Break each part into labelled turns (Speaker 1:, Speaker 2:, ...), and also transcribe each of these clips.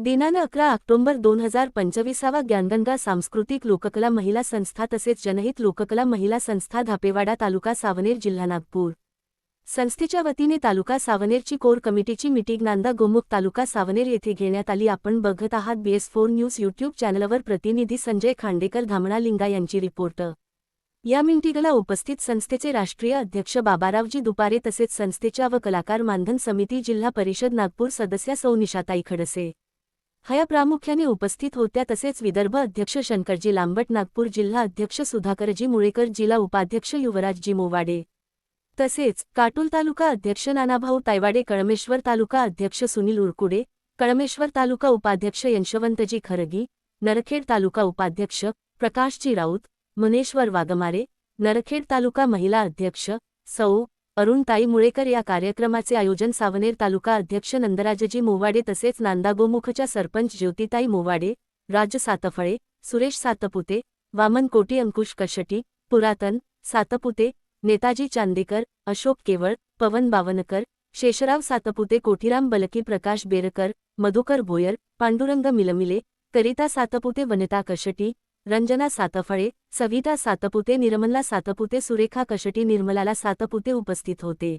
Speaker 1: दिनानं अकरा ऑक्टोबर दोन हजार पंचवीसावा ज्ञानगंगा सांस्कृतिक लोककला महिला संस्था तसेच जनहित लोककला महिला संस्था धापेवाडा तालुका सावनेर जिल्हा नागपूर. संस्थेच्या वतीने तालुका सावनेरची कोर कमिटीची मिटिंग नांदा गोमुख तालुका सावनेर येथे घेण्यात आली. आपण बघत आहात बीएस फोर न्यूज युट्यूब चॅनलवर प्रतिनिधी संजय खांडेकर धामणा लिंगा यांची रिपोर्ट. या मिटिंगला उपस्थित संस्थेचे राष्ट्रीय अध्यक्ष बाबारावजी दुपारे तसेच संस्थेच्या व कलाकार मानधन समिती जिल्हा परिषद नागपूर सदस्या सौ निशाताई खडसे हया प्रामुख्याने उपस्थित होत्या तसेच विदर्भ अध्यक्ष शंकरजी लांबट नागपूर जिल्हा अध्यक्ष सुधाकरजी मुळेकर जिल्हा उपाध्यक्ष युवराजजी मोवाडे. तसेच काटोल तालुका अध्यक्ष नानाभाऊ तायवाडे कळमेश्वर तालुका अध्यक्ष सुनील उरकुडे कळमेश्वर तालुका उपाध्यक्ष यशवंतजी खरगी नरखेड तालुका उपाध्यक्ष प्रकाशजी राऊत मुनेश्वर वाघमारे नरखेड तालुका महिला अध्यक्ष सौ अरुणताई मुळेकर या कार्यक्रमाचे आयोजन सावनेर तालुका अध्यक्ष नंदराजजी मोवाडे तसेच नांदागोमुखच्या सरपंच ज्योतिताई मोवाडे राज सातफळे सुरेश सातपुते वामन कोटी अंकुश कशटी पुरातन सातपुते नेताजी चांदेकर अशोक केवळ पवन बावनकर शेषराव सातपुते कोठीराम बलकी प्रकाश बेरकर मधुकर भोयर पांडुरंग मिलमिले करिता सातपुते वनिता कशटी रंजना सातफळे सविता सातपुते निर्मला सातपुते सुरेखा कशटी निर्मलाला सातपुते उपस्थित होते.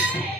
Speaker 1: Thank you.